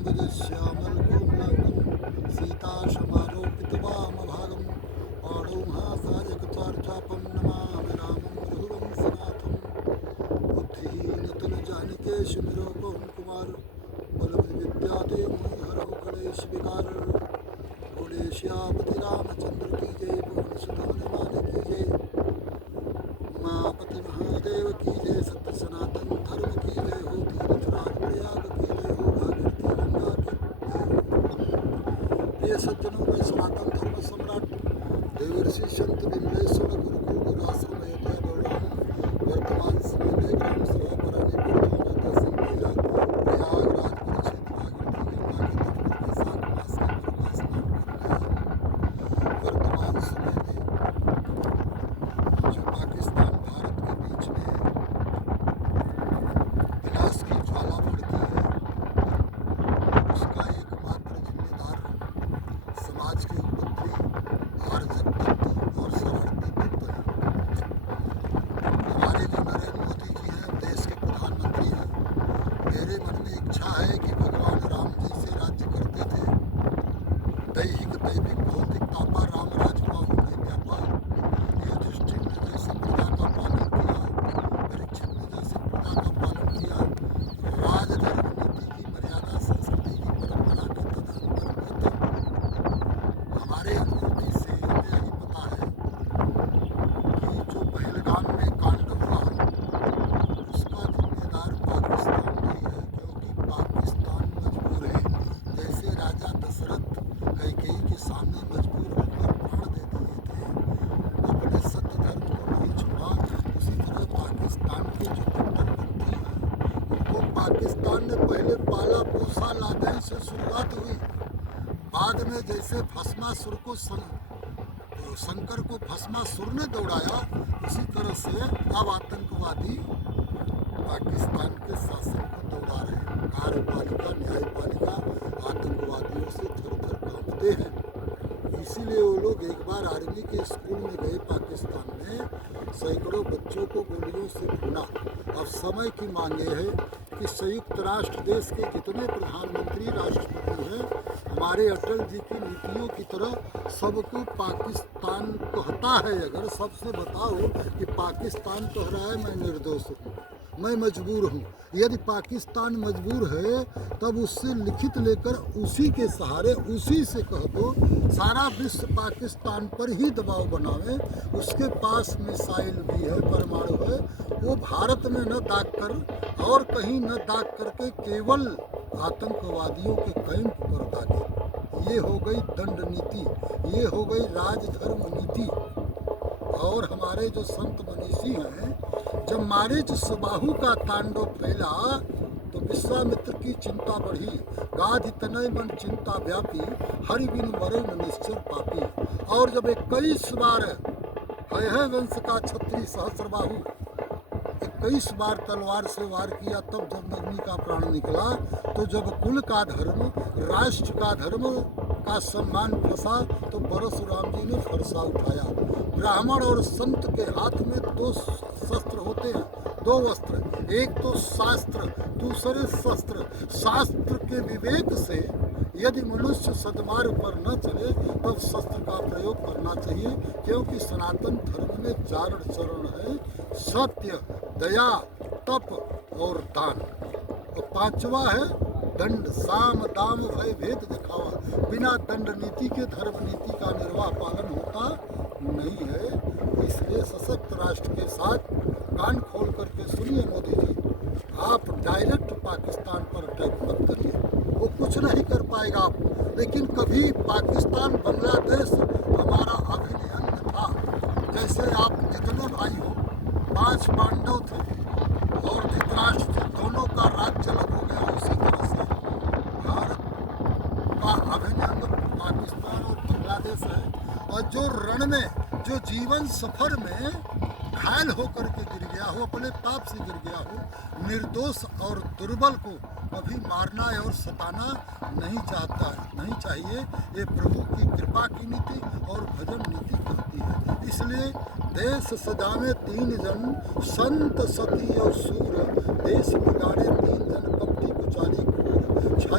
पीताम्बरश्यामलकोमलाङ्गं सीतासमारोपितवामभागं पाणौ महासायकचार्चापं नमामि रामं रघुवंशनाथं बुद्धिहीनतनुजानिकेशु निरूपं कुमार बलविद्याते मोहिहरहु कलेश विकार भोलेश्यापति रामचंद्र की जय पवन सुत हनुमान की जय उमापति महादेव की जय सत्य सनातन धर्म की जय हो तीर्थराज प्रयाग की जय हो भागीरथी गंगा की जय हो। प्रिय सज्जनों में सनातन धर्म सम्राट देवर्षि संत विमलेश्वर गुरुकुल गुरुआश्रम अयोध्या बलराम वर्तमान समय में ग्राम सभा परानीपुर थाना तहसील जिला प्रयागराज परिक्षेत्र भागीरथी गंगा के तट पर वैशाख मास के पर्व का स्नान करने आए। वर्तमान समय में जो पाकिस्तान भारत के बीच में विनाश की ज्वाला भड़की है, उसका एकमात्र जिम्मेदार समाज के उपद्रवी आर्जक तत्व और शरारती तत्व है। हमारे जो नरेंद्र मोदी जी हैं, देश के प्रधानमंत्री हैं, मेरे मन में इच्छा है कि भगवान राम जैसे राज्य करते थे, दैहिक दैविक भौतिक तापा राम राजपाव में व्यापार, युधिष्ठिर ने जैसे प्रजा का पालन किया, परीक्षित ने जैसे प्रजा का पालन किया, राजधर्म नीति की मर्यादा संस्कृति की परंपरा के तदंतर्गत हमारे अनुभूति से हमें यही पता है कि जो पहलगाम में कांड हुआ उसका जिम्मेदार पाकिस्तान नहीं है, क्योंकि पाकिस्तान मजबूर है। जैसे राजा दशरथ कैकेयी के सामने मजबूर होकर प्राण दे दिए थे, अपने सत्य धर्म को नहीं छोड़ा, उसी तरह पाकिस्तान के जो कट्टरपंथी हैं उनको पाकिस्तान ने पहले पाला पोसा लादेन से शुरुआत हुई, बाद में जैसे भस्मासुर को शंकर को भस्मासुर ने दौड़ाया, उसी तरह से अब आतंकवादी पाकिस्तान के शासन को दौड़ा रहे हैं। कार्यपालिका न्यायपालिका आतंकवादियों से थर थर कांपते हैं। इसीलिए वो लोग एक बार आर्मी के स्कूल में गए पाकिस्तान में, सैकड़ों बच्चों को गोलियों से भुना। अब समय की मांगे है कि संयुक्त राष्ट्र देश के जितने प्रधानमंत्री राष्ट्रपति हैं, हमारे अटल जी की नीतियों की तरह सबको पाकिस्तान कहता है, अगर सबसे बताओ कि पाकिस्तान कह रहा है मैं निर्दोष हूँ, मैं मजबूर हूँ। यदि पाकिस्तान मजबूर है तब उससे लिखित लेकर उसी के सहारे उसी से कह दो सारा विश्व पाकिस्तान पर ही दबाव बनावे। उसके पास मिसाइल भी है, परमाणु है, वो भारत में न दाग कर और कहीं न दाग करके केवल आतंकवादियों के कैंप पर दागे। ये हो गई दंड नीति, ये हो गई राजधर्म नीति। और हमारे जो संत मनीषी हैं, जब मारीच सुबाहु का तांडव फैला तो विश्वामित्र की चिंता बढ़ी, गाधि तनय मन चिंता व्यापी, हरि बिन मरे न निश्चर पापी। और जब 21 बार है वंश का छत्री सहस्रबाहु 21 बार तलवार से वार किया, तब जब अग्नि का प्राण निकला, तो जब कुल का धर्म राष्ट्र का धर्म का सम्मान फंसा तो परशुराम जी ने फरसा उठाया। ब्राह्मण और संत के हाथ में दो शस्त्र होते हैं, दो वस्त्र, एक तो शास्त्र, दूसरे शस्त्र। शास्त्र के विवेक से यदि मनुष्य सद्मार्ग पर न चले तब शस्त्र का प्रयोग करना चाहिए, क्योंकि सनातन धर्म में 4 चरण है, सत्य, दया, तप और दान। और 5वां है दंड, साम दाम भय भेद दिखावा। बिना दंड नीति के धर्म नीति का निर्वाह पालन होता नहीं है। इसलिए सशक्त राष्ट्र के साथ कान खोल करके सुनिए मोदी जी, आप डायरेक्ट पाकिस्तान पर अटैक मत करिए, वो कुछ नहीं कर पाएगा। लेकिन कभी पाकिस्तान बांग्लादेश हमारा अभिन्न अंग था। जैसे आप जितने भाई हो, 5 पांडव थे और धृतराष्ट्र थे, दोनों का राज्य अलग हो गया, उसी तरह से भारत का अभिन्न अंग पाकिस्तान और बांग्लादेश है। और जो रण में, जो जीवन सफर में घायल होकर के गिर गया हो, अपने पाप से गिर गया हो, निर्दोष और दुर्बल को कभी मारना और सताना नहीं चाहिए। ये प्रभु की कृपा की नीति और भजन नीति कहती है। इसलिए देश सजावे 3 जन, संत सती और सूर, देश बिगाड़े 3 जन, कपटी कुचाली क्रूर।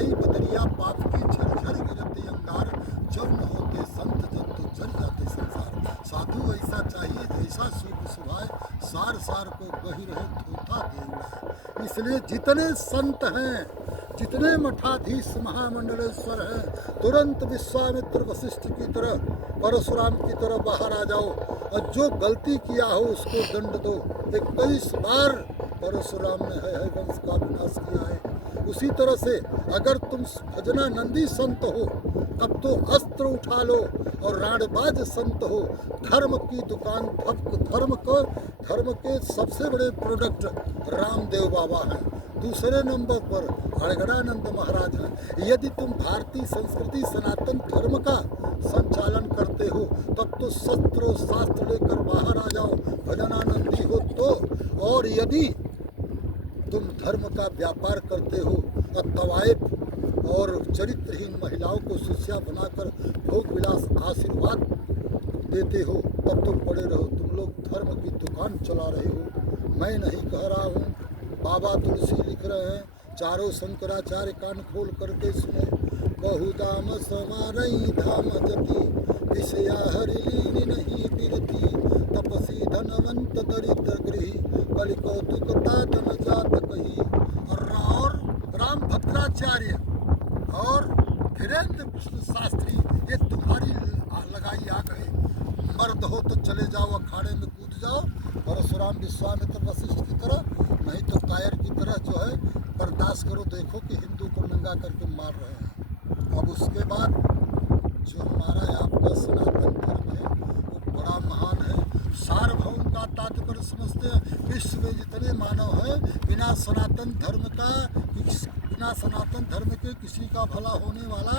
भई बदरिया पाप की झरझर गिरते अंगार, जो न होते संत जन तो जल जाते संसार। साधु ऐसा चाहिए जैसा सुख सुभाए, सार सार को बही रहे थोथा दे उड़ाए। इसलिए जितने संत हैं, जितने मठाधीश महामंडलेश्वर हैं, तुरंत विश्वामित्र वशिष्ठ की तरह, परशुराम की तरह बाहर आ जाओ और जो गलती किया हो उसको दंड दो। 21 बार परशुराम ने है वंश का विनाश किया है। उसी तरह से अगर तुम भजनानंदी संत हो तब तो अस्त्र उठा लो, और राणबाज संत हो, धर्म की दुकान धर्म के सबसे बड़े प्रोडक्ट रामदेव बाबा हैं। दूसरे नंबर पर अड़गड़ानंद महाराज हैं। यदि तुम भारतीय संस्कृति सनातन धर्म का संचालन करते हो तब तो शस्त्र शास्त्र लेकर बाहर आ जाओ, भजनानंदी हो तो। और यदि तुम धर्म का व्यापार करते हो और तवाइफ और चरित्रहीन महिलाओं को शिष्या बनाकर भोग विलास आशीर्वाद देते हो तब तुम पड़े रहो। तुम लोग धर्म की दुकान चला रहे हो, मैं नहीं कह रहा हूँ। बाबा तुलसी लिख रहे हैं, चारों शंकराचार्य कान खोल करके सुने। बहुदाम समारई धाम जति, विषया हरिलीन नहीं बिरती, तपसी धनवंत दरिद्र गृही, कलि कौतुकता धन जात कही। और राम भद्राचार्य और धीरेन्द्र कृष्ण शास्त्री, ये तुम्हारी लगाई आ गए। मर्द हो तो चले जाओ, अखाड़े में कूद जाओ, परशुराम विश्वामित्र वशिष्ठ की तरह, नहीं तो कायर की तरह जो है बर्दाश्त करो। देखो कि हिंदू को नंगा करके मार रहे हैं। अब उसके बाद जो हमारा आपका सनातन धर्म है वो बड़ा महान है। सार्वभौम का तात्पर्य समझते हैं। विश्व में जितने मानव हैं, बिना सनातन धर्म के किसी का भला होने वाला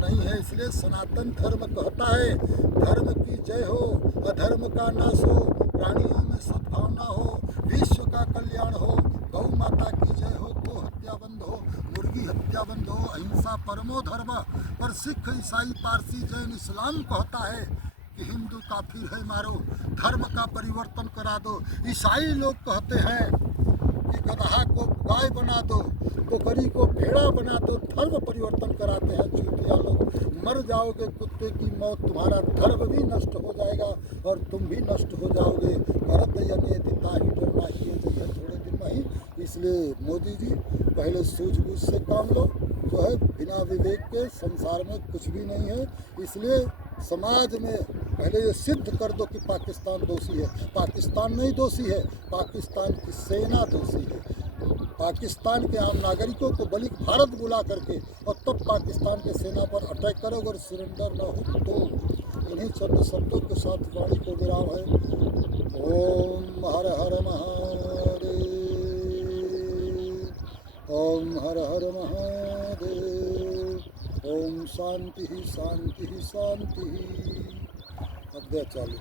नहीं है। इसलिए सनातन धर्म कहता है, धर्म की जय हो, अधर्म का नाश हो, प्राणियों में सद्भावना हो, विश्व का कल्याण हो, गौ माता की जय हो, गो हत्या बंद हो, मुर्गी हत्या बंद हो, अहिंसा परमो धर्म। पर सिख, ईसाई, पारसी, जैन, इस्लाम कहता है कि हिंदू काफिर है, मारो। धर्म का परिवर्तन करा दो। ईसाई लोग कहते हैं कि गधा को गाय बना दो, बकरी को भेड़ा बना दो। धर्म परिवर्तन कराते हैं चूतिया लोग। मर जाओगे कुत्ते की मौत, तुम्हारा धर्म भी नष्ट हो जाएगा और तुम भी नष्ट हो जाओगे। भरत यज्ञ दिता ही डरना ही है थोड़े दिन में ही। इसलिए मोदी जी पहले सूझबूझ से काम लो। जो है बिना विवेक के संसार में कुछ भी नहीं है। इसलिए समाज में पहले ये सिद्ध कर दो कि पाकिस्तान दोषी है। पाकिस्तान नहीं दोषी है, पाकिस्तान की सेना दोषी है। पाकिस्तान के आम नागरिकों को बल्कि भारत बुला करके और तब पाकिस्तान के सेना पर अटैक करो। अगर सरेंडर न हो तो इन्हीं चंद शब्दों के साथ वाणी को विराम है। ओम हर हर महादेव, ओम हर हर महादेव, ओम शांति शांति शांति। अध्याय चालू।